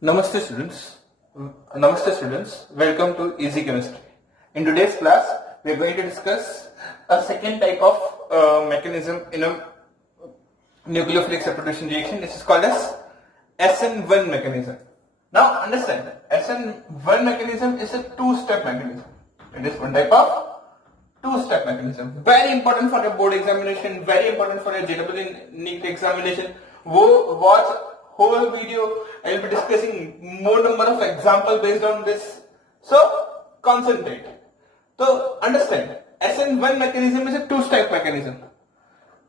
Namaste students. Namaste students. Welcome to Easy Chemistry. In today's class, we are going to discuss a second type of mechanism in a nucleophilic substitution reaction. This is called as SN1 mechanism. Now understand that SN1 mechanism is a two-step mechanism. It is one type of two-step mechanism. Very important for your board examination. Very important for your JEE NEET examination. Watch whole video. I will be discussing more number of examples based on this. So concentrate. So understand, SN1 mechanism is a two-step mechanism.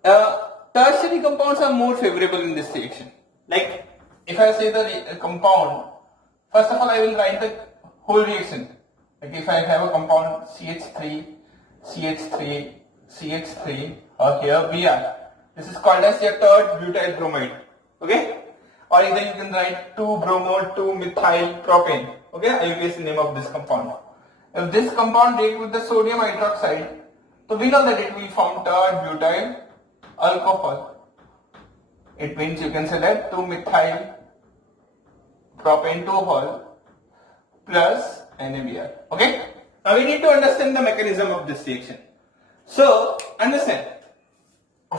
Tertiary compounds are more favorable in this reaction. Like if I say the compound, first of all I will write the whole reaction. Like if I have a compound CH3, CH3, CH3, or here Br. This is called as your third butyl bromide. Okay? Or either you can write 2-bromo 2-methyl propane. Okay, IUPAC is the name of this compound. If this compound react with the sodium hydroxide, so we know that it will form third butyl alcohol. It means you can say that 2-methyl propane 2-hol plus NaBr. Okay, now we need to understand the mechanism of this reaction. So understand,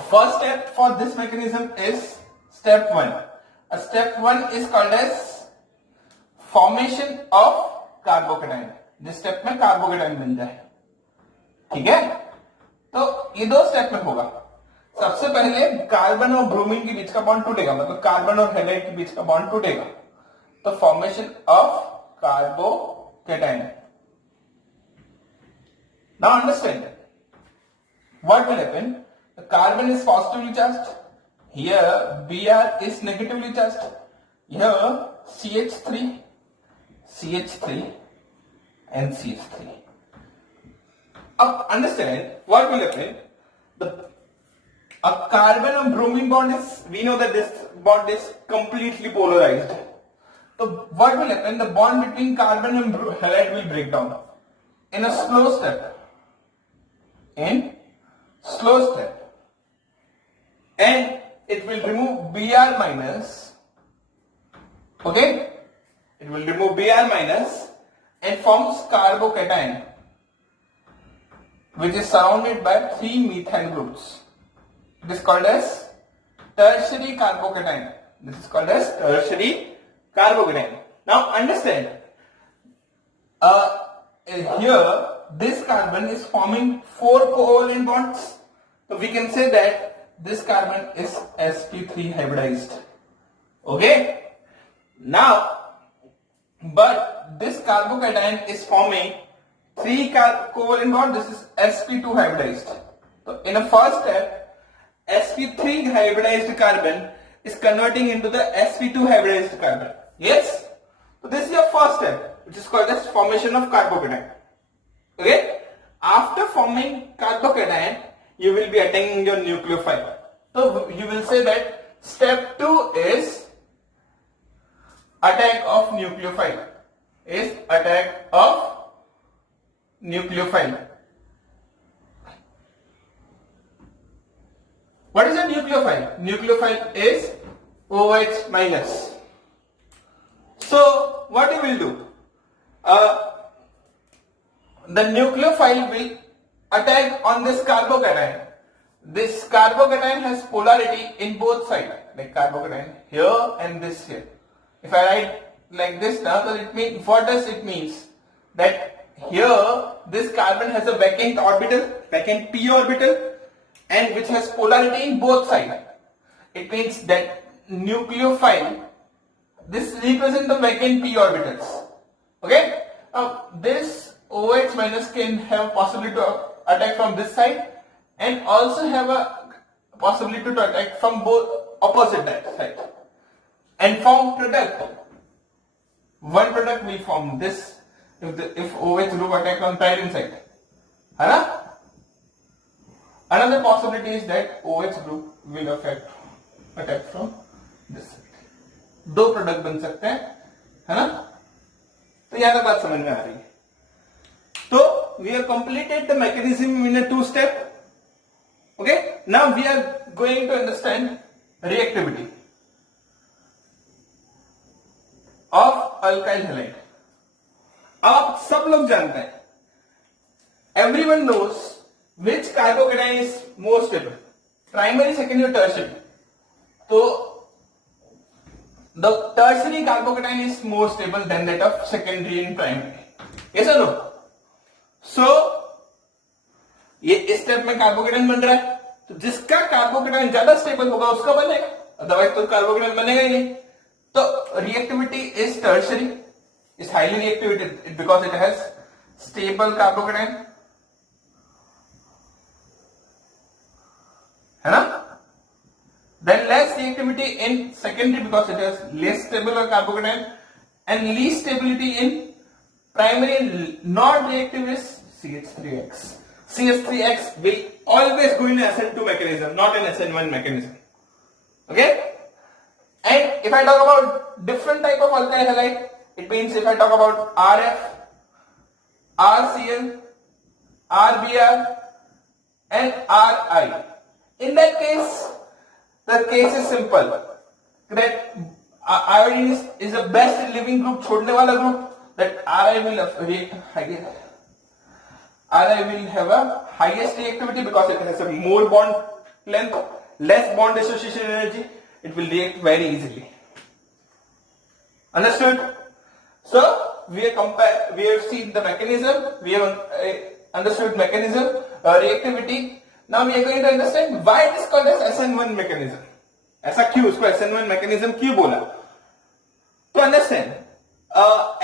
first step for this mechanism is step 1. Step 1 is called as formation of carbocation. जिस step में carbocation बन जाए, ठीक है? तो ये दो step में होगा. सबसे पहले कार्बन और ब्रोमीन के बीच का बॉन्ड टूटेगा, मतलब कार्बन और हैलाइड के बीच का बॉन्ड टूटेगा. तो formation of carbocation. Now understand what will happen. The carbon is positively charged. Here Br is negatively charged. Here CH3, CH3 and CH3. Now understand what will happen. A carbon and bromine bond is, we know that this bond is completely polarized. So what will happen? The bond between carbon and halide will break down in a slow step. And it will remove Br minus, okay? It will remove Br minus and forms carbocation, which is surrounded by 3 methyl groups. It is called as tertiary carbocation. This is called as tertiary carbocation. Now understand, here this carbon is forming 4 covalent bonds. So we can say that this carbon is sp3 hybridized. Okay? Now, but this carbocation is forming 3 covalent bonds. This is sp2 hybridized. So in a first step, sp3 hybridized carbon is converting into the sp2 hybridized carbon. Yes? So this is your first step, which is called as formation of carbocation. Okay? After forming carbocation, you will be attacking your nucleophile. So you will say that step 2 is attack of nucleophile. What is a nucleophile? Nucleophile is OH minus. So what you will do? The nucleophile will attack on this carbocation. This carbocation has polarity in both sides, like carbocation here and this here. If I write like this now, so it means, what does it means? That here this carbon has a vacant orbital, vacant p orbital, and which has polarity in both sides. It means that nucleophile, this represents the vacant p orbitals. Okay? Now this OH minus can have possibility to attack from this side and also have a possibility to attack from both opposite side and form product. One product will form this if OH group attack on pyridine side. Another possibility is that OH group will attack from this side. दो product बन सकते हैं, है ना? तो यह तक बात समझ में आ रही है. So we have completed the mechanism in a 2-step. Okay, now we are going to understand reactivity of alkyl halide. अब आप सब लोग जानते हैं, everyone knows which carbocation is more stable, primary, secondary or tertiary. So the tertiary carbocation is more stable than that of secondary and primary. Yes or no? So ये इस step में carbocation बन रहा है, तो जिसका कार्बोकेटाइन ज्यादा stable होगा उसका बनेगा, अदरवाइज तो कार्बोकेटाइन बनेगा ही नहीं। तो reactivity is tertiary, is highly reactivity because it has stable carbocation, है ना। Then less reactivity in secondary because it has less stable carbocation, and least stability in primary non-reactive is CH3X. CH3X will always go in SN2 mechanism, not in SN1 mechanism. Okay? And if I talk about different type of alkyl halide, it means if I talk about RF, RCl, RBr, and RI, in that case, the case is simple. That iodine is the best living group, छोड़ने वाला group. That Ri will react. Ri will have a highest reactivity because it has a more bond length, less bond dissociation energy. It will react very easily. Understood? So we have seen the mechanism. We have understood mechanism, reactivity. Now we are going to understand why it is called as SN1 mechanism. ऐसा क्यों उसको SN1 mechanism क्यों बोला? To understand,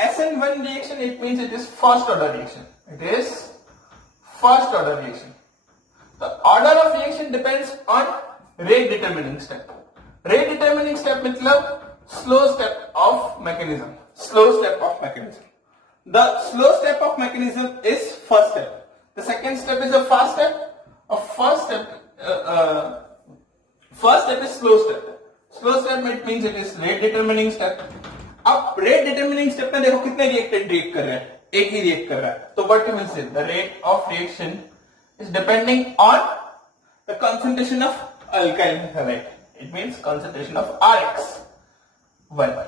SN1 reaction, it means it is first order reaction. It is first order reaction. The order of reaction depends on rate determining step. Rate determining step मतलब slow step of mechanism. Slow step of mechanism. The slow step of mechanism is first step. The second step is a fast step. A first step is slow step. Slow step it means it is rate determining step. अब rate determining step में देखो कितने reactant react कर रहे हैं, एक ही react कर रहा है, तो what you will say, the rate of reaction is depending on the concentration of alkyl halide. It means concentration of Rx. 1.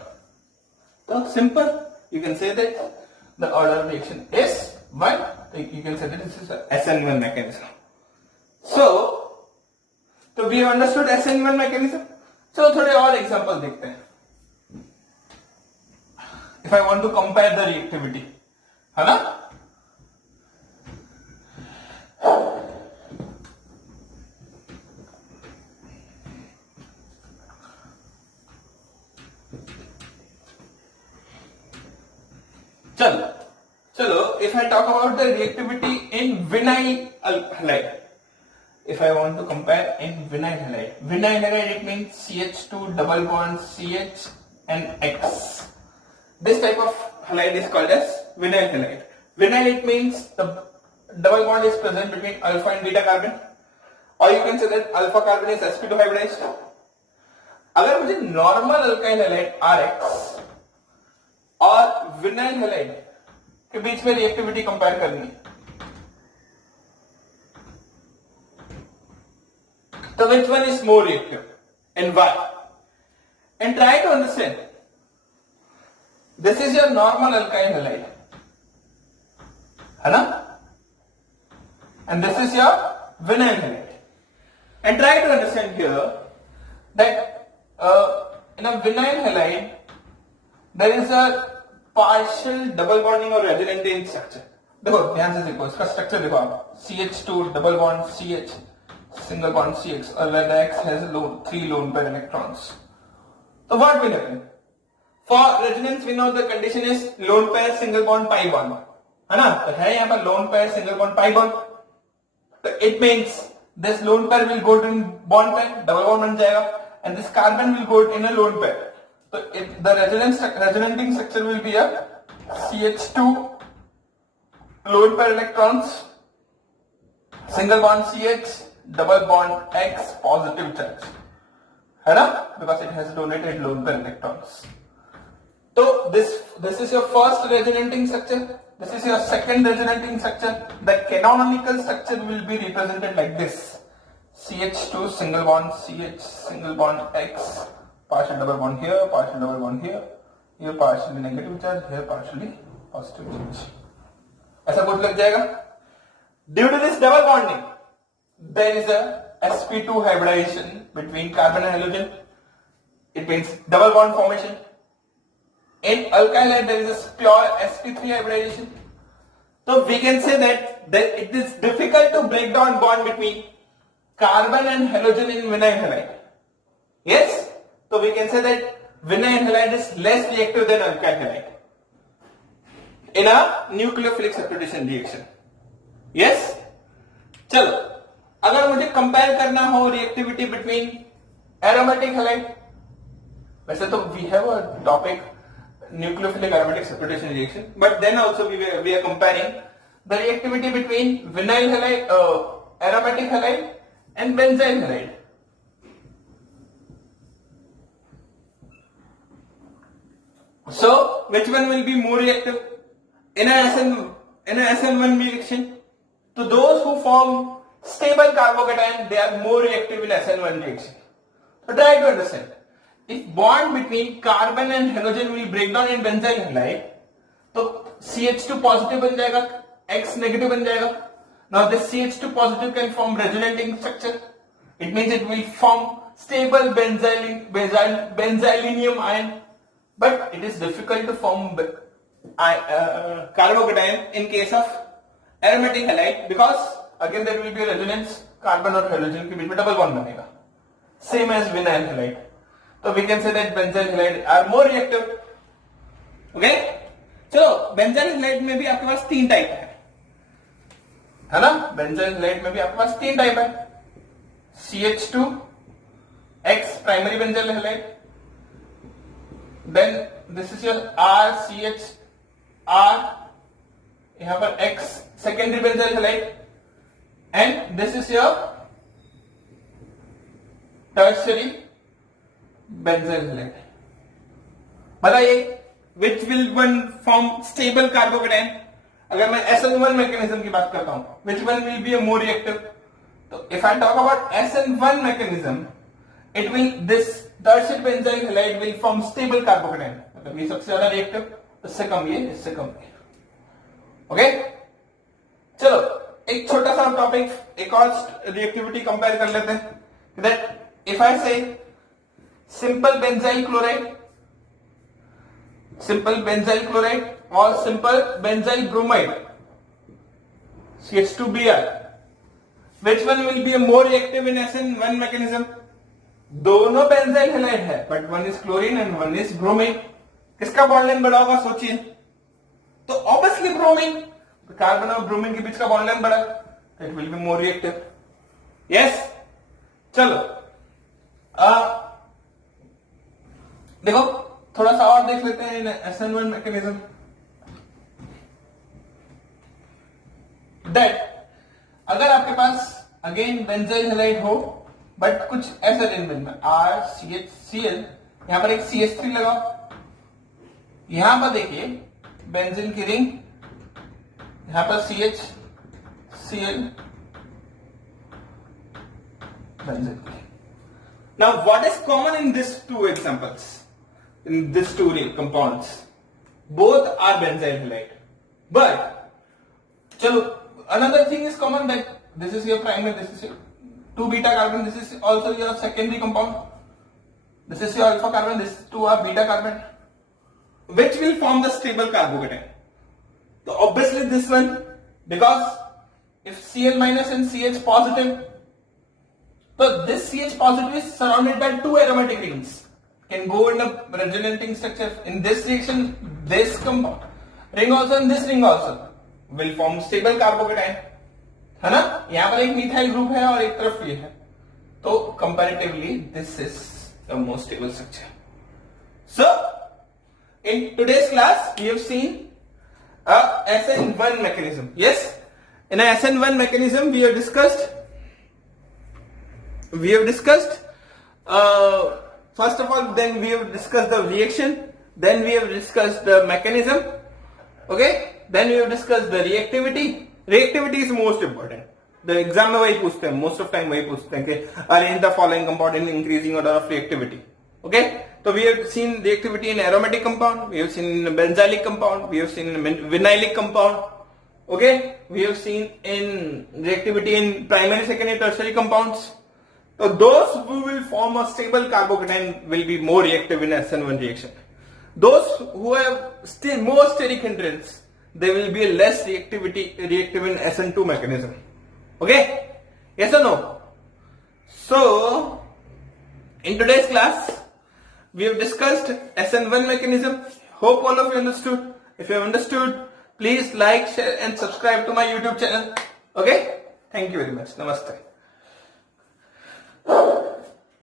So simple, you can say that the order of reaction is 1. You can say that this is a SN1 mechanism. So we have understood SN1 mechanism. चलो थोड़े और example देखते हैं. If I want to compare the reactivity, है ना? चलो if I talk about the reactivity in vinyl halide, if I want to compare in vinyl halide, it means CH2 double bond CH and X. This type of halide is called as vinyl halide. Vinyl, it means the double bond is present between alpha and beta carbon, or you can say that alpha carbon is sp2 hybridized. अगर मुझे normal alkyl halide RX और vinyl halide के बीच में reactivity compare करनी है, so which one is more reactive and why? And try to understand. This is your normal alkyl halide, है ना? And this is your vinyl halide. And try to understand here that in a vinyl halide there is a partial double bonding or resonance structure. देखो ध्यान से देखो इसका structure देखो आप, CH2 double bond CH single bond CX, or where the X has 3 lone pair electrons. So what will happen? For resonance we know the condition is lone pair single bond pi bond, है ना? तो है यहाँ पर lone pair single bond pi bond. So it means this lone pair will go to bond pair, double bond बन जाएगा, and this carbon will go in a lone pair. So the resonating structure will be a CH2 lone pair electrons, single bond CH, double bond X positive charge, है ना? Because it has donated lone pair electrons. So this is your first resonating structure. This is your second resonating structure. The canonical structure will be represented like this: CH2 single bond CH single bond X, partial double bond here, partial double bond here, here partially negative charge, here partially positive charge. ऐसा कुछ लग जाएगा. Due to this double bonding, there is a sp2 hybridization between carbon and halogen. It means double bond formation. In alkyl halide there is a pure sp3 hybridization. So we can say that it is difficult to break down bond between carbon and halogen in vinyl halide. Yes? So we can say that vinyl halide is less reactive than alkyl halide in a nucleophilic substitution reaction. Yes? चलो, अगर मुझे compare करना हो reactivity between aromatic halide, वैसे तो we have a topic nucleophilic aromatic substitution reaction, but then also we are comparing the reactivity between vinyl halide, aromatic halide and benzyl halide. So which one will be more reactive in a SN1 reaction? So those who form stable carbocation, they are more reactive in SN1 reaction. So try to understand. If bond between carbon and halogen will break down in benzyl halide, तो CH2 positive बन जाएगा, X negative बन जाएगा. Now this CH2 positive can form resonating structure. It means it will form stable benzylinium ion, but it is difficult to form carbocation in case of aromatic halide because again there will be a resonance, carbon और halogen के बीच में double bond बनेगा. Same as vinyl halide. So we can say that benzyl halide are more reactive. Okay? चलो benzyl halide में भी आपके पास 3 type है ना? benzyl halide में भी आपके पास 3 टाइप है. CH2 X primary benzyl halide. Then this is your RCHR. यहाँ पर X secondary benzyl halide. And this is your tertiary benzyl halide. बताइए which will one form stable carbocation? अगर मैं SN1 mechanism की बात करता हूं, which one will be a more reactive? तो if I talk about SN1 mechanism, it will this tertiary benzyl halide will form stable carbocation. मतलब ये सबसे ज्यादा reactive, इससे कम ये, इससे कम ये. ओके? चलो एक छोटा सा टॉपिक, एक और रिएक्टिविटी कंपेयर कर लेते हैं. That if I say simple benzyl chloride or simple benzyl bromide, CH2Br, which one will be a more reactive in SN1 mechanism? दोनों benzyl halide है, but one is chlorine and one is bromine. किसका bond length बड़ा होगा सोचिए. तो obviously bromine, carbon और bromine के बीच का बॉन्ड लेंथ बड़ा है, it will be more reactive. Yes? चलो देखो थोड़ा सा और देख लेते हैं SN1 मैकेनिज्म. दैट अगर आपके पास अगेन बेंजाइल हैलाइड हो बट कुछ ऐसा रिंग में RCHCl, यहां पर एक CH3 लगाओ. यहां पर देखिए बेंजीन की रिंग, यहां पर CHCl बेंजीन की. Now what is common in these two examples? In these two compounds, both are benzyl halide. But chalo, another thing is common, that this is your primary, this is your 2 beta carbon, this is also your secondary compound, this is your alpha carbon, this 2 are beta carbon, which will form the stable carbocation. So obviously this one, because if Cl minus and CH positive, so this CH positive is surrounded by 2 aromatic rings, can go in a resonating structure. In this reaction, this compound ring also and this ring also will form stable carbocation, है ना? यहाँ पर एक methyl group है और एक तरफ ये है, तो comparatively this is the most stable structure. So in today's class we have seen a SN1 mechanism. Yes, in a SN1 mechanism we have discussed first of all, then we have discussed the reaction, then we have discussed the mechanism, okay, then we have discussed the reactivity. Reactivity is most important. The exam में वही पूछते हैं, most of time वही पूछते हैं कि arrange the following compound in increasing order of reactivity. Okay, So we have seen reactivity in aromatic compound, we have seen in benzylic compound, we have seen in vinylic compound. Okay, we have seen in reactivity in primary, secondary, tertiary compounds. So those who will form a stable carbocation will be more reactive in SN1 reaction. Those who have still more steric hindrance, they will be less reactive in SN2 mechanism. Okay? Yes or no? So, in today's class, we have discussed SN1 mechanism. Hope all of you understood. If you have understood, please like, share and subscribe to my YouTube channel. Okay? Thank you very much. Namaste.